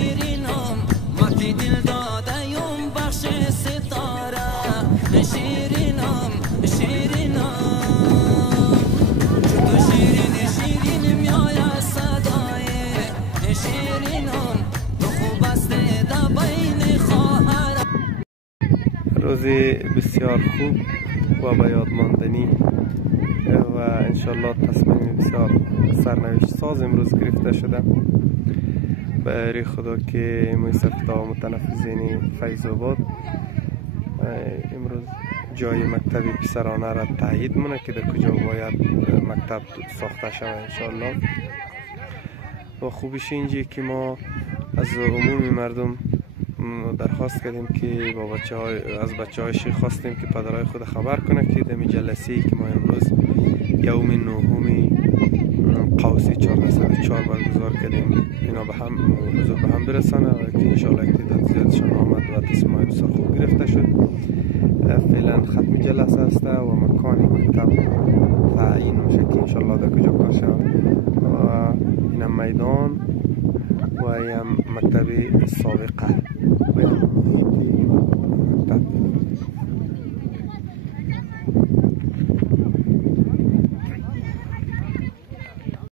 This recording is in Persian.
شیرینم مکی دل داده یم بخش ستاره شیرینم تو شیرین میای صدای شیرینم تو خوب است در بین خواهر. روزی بسیار خوب و به یاد ماندنی و انشالله تصمیم بسیار سرنوشت ساز امروز گرفته شده به ایری خدا که موسیقی متنفذین فیض آباد امروز جای مکتب پسرانه را تایید مونه که در کجا باید مکتب ساخته شود انشالله. و خوبیش اینجا که ما از عمومی مردم درخواست کردیم که با از بچه های شیخ خواستیم که پدرای خود خبر کنه که در جلسه‌ای که ما امروز یوم نهم قوسی 1404 برگزار کردیم اینا به هم حضور به هم برسانه و که انشاءالله که تعداد زیادشان آمد و تصمیمات بسیار خوب گرفته شد. فعلا ختم جلسه است و مکان مکتب تعیین میشه که انشاءالله در کجا باشه و این میدان و این مکتب سابقه